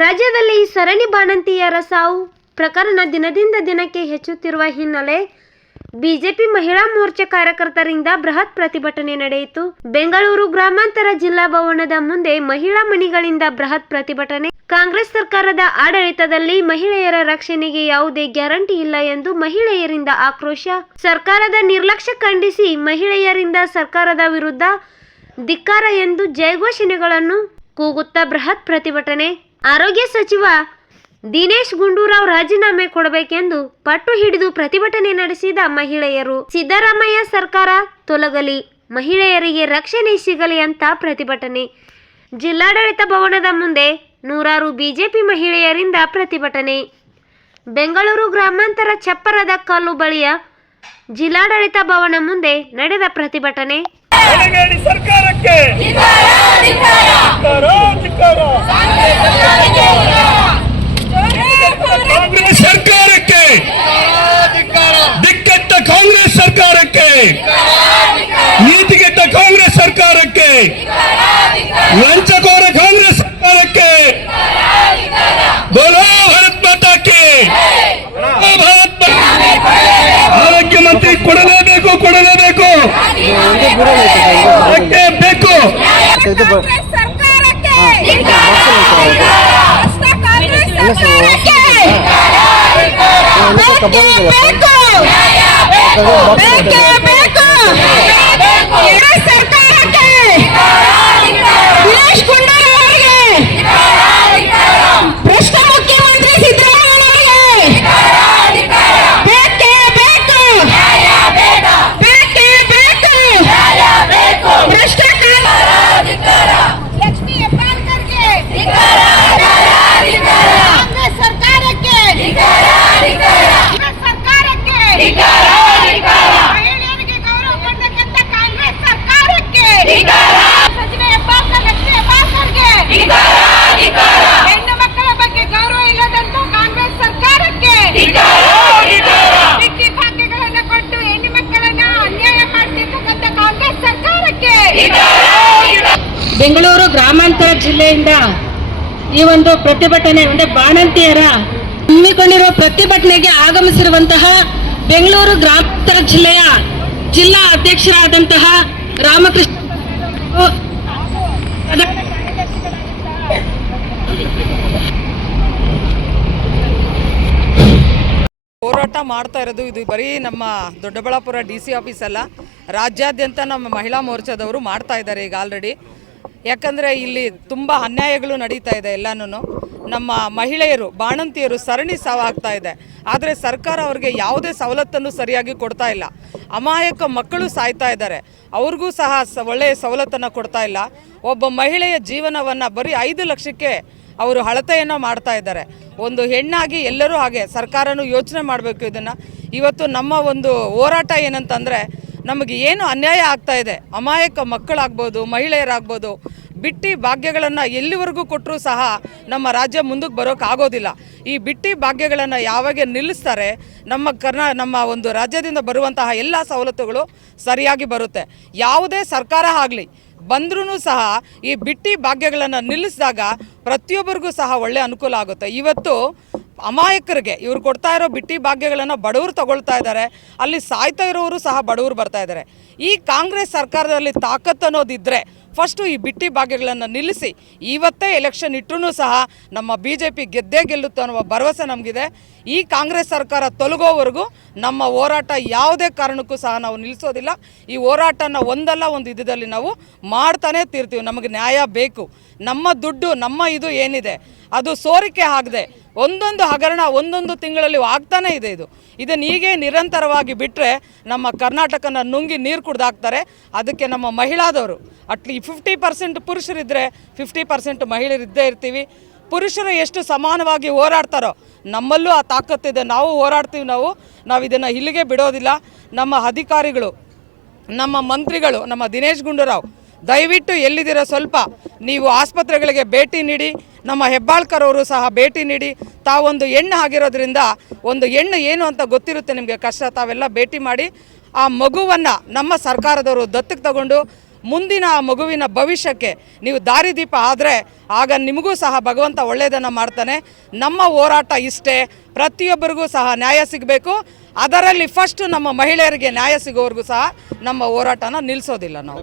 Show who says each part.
Speaker 1: ರಾಜ್ಯದಲ್ಲಿ ಸರಣಿ ಬಾಣಂತಿಯರ ಸಾವು ಪ್ರಕರಣ ದಿನದಿಂದ ದಿನಕ್ಕೆ ಹೆಚ್ಚುತ್ತಿರುವ ಹಿನ್ನೆಲೆ ಬಿಜೆಪಿ ಮಹಿಳಾ ಮೋರ್ಚಾ ಕಾರ್ಯಕರ್ತರಿಂದ ಬೃಹತ್ ಪ್ರತಿಭಟನೆ ನಡೆಯಿತು. ಬೆಂಗಳೂರು ಗ್ರಾಮಾಂತರ ಜಿಲ್ಲಾ ಭವನದ ಮುಂದೆ ಮಹಿಳಾ ಮಣಿಗಳಿಂದ ಬೃಹತ್ ಪ್ರತಿಭಟನೆ. ಕಾಂಗ್ರೆಸ್ ಸರ್ಕಾರದ ಆಡಳಿತದಲ್ಲಿ ಮಹಿಳೆಯರ ರಕ್ಷಣೆಗೆ ಯಾವುದೇ ಗ್ಯಾರಂಟಿ ಇಲ್ಲ ಎಂದು ಮಹಿಳೆಯರಿಂದ ಆಕ್ರೋಶ. ಸರ್ಕಾರದ ನಿರ್ಲಕ್ಷ್ಯ ಖಂಡಿಸಿ ಮಹಿಳೆಯರಿಂದ ಸರ್ಕಾರದ ವಿರುದ್ಧ ಧಿಕ್ಕಾರ ಎಂದು ಜಯಘೋಷಣೆಗಳನ್ನು ಕೂಗುತ್ತಾ ಬೃಹತ್ ಪ್ರತಿಭಟನೆ. ಆರೋಗ್ಯ ಸಚಿವ ದಿನೇಶ್ ಗುಂಡೂರಾವ್ ರಾಜೀನಾಮೆ ಕೊಡಬೇಕೆಂದು ಪಟ್ಟು ಹಿಡಿದು ಪ್ರತಿಭಟನೆ ನಡೆಸಿದ ಮಹಿಳೆಯರು. ಸಿದ್ದರಾಮಯ್ಯ ಸರ್ಕಾರ ತೊಲಗಲಿ ಮಹಿಳೆಯರಿಗೆ ರಕ್ಷಣೆ ಸಿಗಲಿ ಅಂತ ಪ್ರತಿಭಟನೆ. ಜಿಲ್ಲಾಡಳಿತ ಭವನದ ಮುಂದೆ ನೂರಾರು ಬಿಜೆಪಿ ಮಹಿಳೆಯರಿಂದ ಪ್ರತಿಭಟನೆ. ಬೆಂಗಳೂರು ಗ್ರಾಮಾಂತರ ಚಪ್ಪರದ ಕಲ್ಲು ಬಳಿಯ ಜಿಲ್ಲಾಡಳಿತ ಭವನ ಮುಂದೆ ನಡೆದ ಪ್ರತಿಭಟನೆ.
Speaker 2: ಸರ್ಕಾರಕ್ಕೆ ಧಿಕ್ಕಾರ, ಧಿಕ್ಕಾರ. ಕಾಂಗ್ರೆಸ್ ಸರ್ಕಾರಕ್ಕೆ ದಿಕ್ಕೆಟ್ಟ ಕಾಂಗ್ರೆಸ್ ಸರ್ಕಾರಕ್ಕೆ ನೀತಿಗೆಟ್ಟ ಕಾಂಗ್ರೆಸ್ ಸರ್ಕಾರಕ್ಕೆ ಲಂಚಕೋರ ಕಾಂಗ್ರೆಸ್ ಸರ್ಕಾರಕ್ಕೆ ಬೋಲೋ ಭಾರತ್ ಮಾತಾ ಕಿ ಬೋಲೋ ಭಾರತ್ ಮಾತಾ ಆರೋಗ್ಯ ಮಂತ್ರಿ ಕೊಡಲೇಬೇಕು ಕೊಡಲೇಬೇಕು ಅದಕ್ಕೆ ಬೇಕು
Speaker 3: ಕಾಂಗ್ರೆಸ್ ಸರ್ಕಾರಕ್ಕೆ ರಾಷ್ಟ್ರ ಕಾಂಗ್ರೆಸ್ ಸರ್ಕಾರಕ್ಕೆ ಬೇಕೇ ಬೇಕು ದಿನೇಶ್ ಗುಂಡೂರಾವ್
Speaker 4: ಬೆಂಗಳೂರು ಗ್ರಾಮಾಂತರ ಜಿಲ್ಲೆಯಿಂದ ಈ ಒಂದು ಪ್ರತಿಭಟನೆ, ಅಂದ್ರೆ ಬಾಣಂತಿಯರ ಹಮ್ಮಿಕೊಂಡಿರುವ ಪ್ರತಿಭಟನೆಗೆ ಆಗಮಿಸಿರುವಂತಹ ಬೆಂಗಳೂರು ಗ್ರಾಮಾಂತರ ಜಿಲ್ಲೆಯ ಜಿಲ್ಲಾ ಅಧ್ಯಕ್ಷರಾದಂತಹ ರಾಮಕೃಷ್ಣ
Speaker 5: ಹೋರಾಟ ಮಾಡ್ತಾ ಇರೋದು ಇದು ಬರೀ ನಮ್ಮ ದೊಡ್ಡಬಳ್ಳಾಪುರ ಡಿ ಸಿ ಆಫೀಸ್ ಅಲ್ಲ, ರಾಜ್ಯಾದ್ಯಂತ ನಮ್ಮ ಮಹಿಳಾ ಮೋರ್ಚಾದವರು ಮಾಡ್ತಾ ಇದ್ದಾರೆ ಈಗ ಆಲ್ರೆಡಿ ಯಾಕಂದರೆ ಇಲ್ಲಿ ತುಂಬ ಅನ್ಯಾಯಗಳು ನಡೀತಾ ಇದೆ ಎಲ್ಲನೂ ನಮ್ಮ ಮಹಿಳೆಯರು, ಬಾಣಂತಿಯರು ಸರಣಿ ಸಾವಾಗ್ತಾ ಇದೆ. ಆದರೆ ಸರ್ಕಾರ ಅವ್ರಿಗೆ ಯಾವುದೇ ಸವಲತ್ತನ್ನು ಸರಿಯಾಗಿ ಕೊಡ್ತಾ ಇಲ್ಲ. ಅಮಾಯಕ ಮಕ್ಕಳು ಸಾಯ್ತಾ ಇದ್ದಾರೆ. ಅವ್ರಿಗೂ ಸಹ ಸ ಒಳ್ಳೆಯ ಸವಲತ್ತನ್ನು ಕೊಡ್ತಾ ಇಲ್ಲ. ಒಬ್ಬ ಮಹಿಳೆಯ ಜೀವನವನ್ನು ಬರೀ ಐದು ಲಕ್ಷಕ್ಕೆ ಅವರು ಅಳತೆಯನ್ನು ಮಾಡ್ತಾ ಇದ್ದಾರೆ. ಒಂದು ಹೆಣ್ಣಾಗಿ ಎಲ್ಲರೂ ಹಾಗೆ ಸರ್ಕಾರನೂ ಯೋಚನೆ ಮಾಡಬೇಕು ಇದನ್ನು. ಇವತ್ತು ನಮ್ಮ ಒಂದು ಹೋರಾಟ ಏನಂತಂದರೆ, ನಮಗೆ ಏನು ಅನ್ಯಾಯ ಆಗ್ತಾ ಇದೆ? ಅಮಾಯಕ ಮಕ್ಕಳಾಗ್ಬೋದು, ಮಹಿಳೆಯರಾಗ್ಬೋದು ಬಿಟ್ಟಿ ಭಾಗ್ಯಗಳನ್ನು ಎಲ್ಲಿವರೆಗೂ ಕೊಟ್ಟರೂ ಸಹ ನಮ್ಮ ರಾಜ್ಯ ಮುಂದಕ್ಕೆ ಬರೋಕ್ಕಾಗೋದಿಲ್ಲ ಈ ಬಿಟ್ಟಿ ಭಾಗ್ಯಗಳನ್ನು ಯಾವಾಗ ನಿಲ್ಲಿಸ್ತಾರೆ, ನಮ್ಮ ಕರ್ನಾ, ನಮ್ಮ ಒಂದು ರಾಜ್ಯದಿಂದ ಬರುವಂತಹ ಎಲ್ಲ ಸವಲತ್ತುಗಳು ಸರಿಯಾಗಿ ಬರುತ್ತೆ. ಯಾವುದೇ ಸರ್ಕಾರ ಆಗಲಿ ಬಂದ್ರೂ ಸಹ ಈ ಬಿಟ್ಟಿ ಭಾಗ್ಯಗಳನ್ನು ನಿಲ್ಲಿಸಿದಾಗ ಪ್ರತಿಯೊಬ್ಬರಿಗೂ ಸಹ ಒಳ್ಳೆ ಅನುಕೂಲ ಆಗುತ್ತೆ. ಇವತ್ತು ಅಮಾಯಕರಿಗೆ ಇವ್ರು ಕೊಡ್ತಾ ಇರೋ ಬಿಟ್ಟಿ ಭಾಗ್ಯಗಳನ್ನು ಬಡವರು ತಗೊಳ್ತಾ ಇದ್ದಾರೆ, ಅಲ್ಲಿ ಸಾಯ್ತಾ ಇರೋರು ಸಹ ಬಡವರು ಬರ್ತಾ ಇದ್ದಾರೆ. ಈ ಕಾಂಗ್ರೆಸ್ ಸರ್ಕಾರದಲ್ಲಿ ತಾಕತ್ತು ಅನ್ನೋದಿದ್ದರೆ ಫಸ್ಟು ಈ ಬಿಟ್ಟಿ ಭಾಗ್ಯಗಳನ್ನು ನಿಲ್ಲಿಸಿ ಇವತ್ತೇ ಎಲೆಕ್ಷನ್ ಇಟ್ಟರೂ ಸಹ ನಮ್ಮ ಬಿ ಜೆ ಪಿ ಗೆದ್ದೇ ಗೆಲ್ಲುತ್ತೆ ಅನ್ನುವ ಭರವಸೆ ನಮಗಿದೆ. ಈ ಕಾಂಗ್ರೆಸ್ ಸರ್ಕಾರ ತೊಲಗೋವರೆಗೂ ನಮ್ಮ ಹೋರಾಟ ಯಾವುದೇ ಕಾರಣಕ್ಕೂ ಸಹ ನಾವು ನಿಲ್ಲಿಸೋದಿಲ್ಲ. ಈ ಹೋರಾಟನ ಒಂದಲ್ಲ ಒಂದು ಇದರಲ್ಲಿ ನಾವು ಮಾಡ್ತಾನೆ ತೀರ್ತೀವಿ. ನಮಗೆ ನ್ಯಾಯ ಬೇಕು. ನಮ್ಮ ದುಡ್ಡು, ನಮ್ಮ ಇದು ಏನಿದೆ, ಅದು ಸೋರಿಕೆ ಆಗದೆ ಒಂದೊಂದು ಹಗರಣ ಒಂದೊಂದು ತಿಂಗಳಲ್ಲಿ ಆಗ್ತಾನೇ ಇದೆ ಇದು. ಇದನ್ನು ಹೀಗೆ ನಿರಂತರವಾಗಿ ಬಿಟ್ಟರೆ ನಮ್ಮ ಕರ್ನಾಟಕನ ನುಂಗಿ ನೀರು ಕುಡ್ದಾಕ್ತಾರೆ. ಅದಕ್ಕೆ ನಮ್ಮ ಮಹಿಳಾದವರು ಅಟ್ಲಿ ಫಿಫ್ಟಿ ಪರ್ಸೆಂಟ್ ಪುರುಷರಿದ್ದರೆ ಫಿಫ್ಟಿ ಪರ್ಸೆಂಟ್ ಮಹಿಳೆಯರಿದ್ದೇ ಇರ್ತೀವಿ. ಪುರುಷರು ಎಷ್ಟು ಸಮಾನವಾಗಿ ಹೋರಾಡ್ತಾರೋ, ನಮ್ಮಲ್ಲೂ ಆ ತಾಕತ್ತಿದೆ ನಾವು ಹೋರಾಡ್ತೀವಿ ನಾವು. ನಾವು ಇದನ್ನು ಇಲ್ಲಿಗೆ ಬಿಡೋದಿಲ್ಲ. ನಮ್ಮ ಅಧಿಕಾರಿಗಳು, ನಮ್ಮ ಮಂತ್ರಿಗಳು, ನಮ್ಮ ದಿನೇಶ್ ಗುಂಡೂರಾವ್ ದಯವಿಟ್ಟು ಎಲ್ಲಿದ್ದೀರೋ ಸ್ವಲ್ಪ ನೀವು ಆಸ್ಪತ್ರೆಗಳಿಗೆ ಭೇಟಿ ನೀಡಿ, ನಮ್ಮ ಹೆಬ್ಬಾಳ್ಕರ್ ಅವರು ಸಹ ಭೇಟಿ ನೀಡಿ, ತಾವೊಂದು ಹೆಣ್ಣು ಆಗಿರೋದ್ರಿಂದ ಒಂದು ಹೆಣ್ಣು ಏನು ಅಂತ ಗೊತ್ತಿರುತ್ತೆ ನಿಮಗೆ ಕಷ್ಟ, ತಾವೆಲ್ಲ ಭೇಟಿ ಮಾಡಿ, ಆ ಮಗುವನ್ನು ನಮ್ಮ ಸರ್ಕಾರದವರು ದತ್ತಕ್ಕೆ ತಗೊಂಡು ಮುಂದಿನ ಆ ಮಗುವಿನ ಭವಿಷ್ಯಕ್ಕೆ ನೀವು ದಾರಿದೀಪ ಆದರೆ ಆಗ ನಿಮಗೂ ಸಹ ಭಗವಂತ ಒಳ್ಳೆಯದನ್ನು ಮಾಡ್ತಾನೆ. ನಮ್ಮ ಹೋರಾಟ ಇಷ್ಟೇ, ಪ್ರತಿಯೊಬ್ಬರಿಗೂ ಸಹ ನ್ಯಾಯ ಸಿಗಬೇಕು. ಅದರಲ್ಲಿ ಫಸ್ಟ್ ನಮ್ಮ ಮಹಿಳೆಯರಿಗೆ ನ್ಯಾಯ ಸಿಗೋವರೆಗೂ ಸಹ ನಮ್ಮ ಹೋರಾಟನ ನಿಲ್ಲಿಸೋದಿಲ್ಲ ನಾವು.